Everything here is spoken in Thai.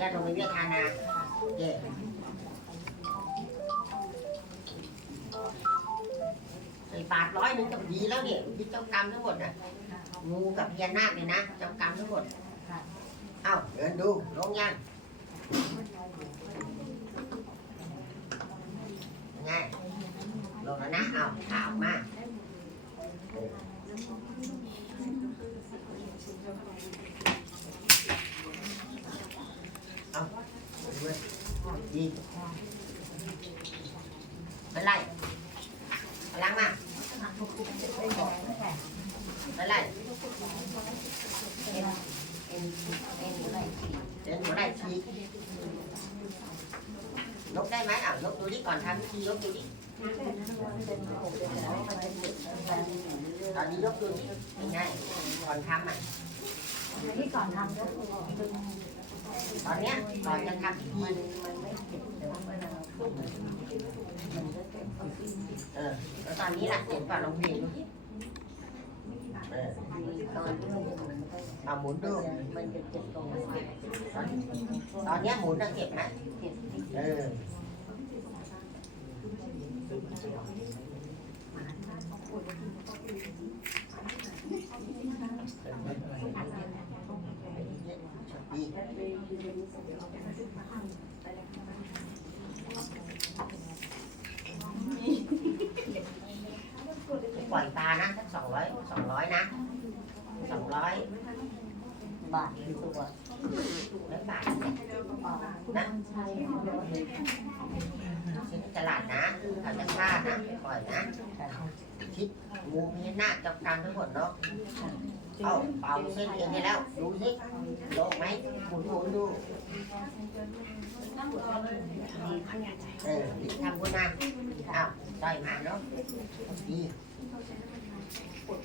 ญาติลงไปเวียดทานาเย่ใส่บาทร้อยหนึ่งก็ดีแล้วเนี่ยคิดเจ้ากรรมทั้งหมดน่ะงูกับพญานาคเนี่ยนะเจ้ากรรมทั้งหมดเอ้าเดินดูลงยังยังไงลงแล้วนะเอาขาออก มาดีไม่ไล่พลังมาไม่ไล่เดินเอ็นหัวไหล่ทียกได้ไหมอ้าวยกดูดิก่อนทำพิธียกดูดิตอนนี้ยกดูดิยังไงก่อนทำอะที่ก่อนทำยกดึง ตอนเนี้ยก่อนจะทำมันมันไม่เจ็บแต่ว่ามันมันก็เจ็บเออแล้วตอนนี้ล่ะเห็นป่ะลองเพลงดูเออตอนที่มันมันก็เอาหมุนดูมันจะเจ็บตรงนี้ตอนตอนนี้หมุนจะเก็บไหมเจ็บเออ ดี ปล่อยปลานะสักสองร้อยสองร้อยนะสองร้อยบาดที่ตัวร้อยบาทเนี่ยนะสินตลาดนะเขาจะฆ่านะปล่อยนะคิด งูพญานาคจับกรรมทั้งหมดเนาะเอาเป่าเส้นเองให้แล้ว ดูสิโลงไหมหมุนหมุนดูเออดีทำบุญนะอ้าวต่อยมาเนาะดีดีนะดีนะดี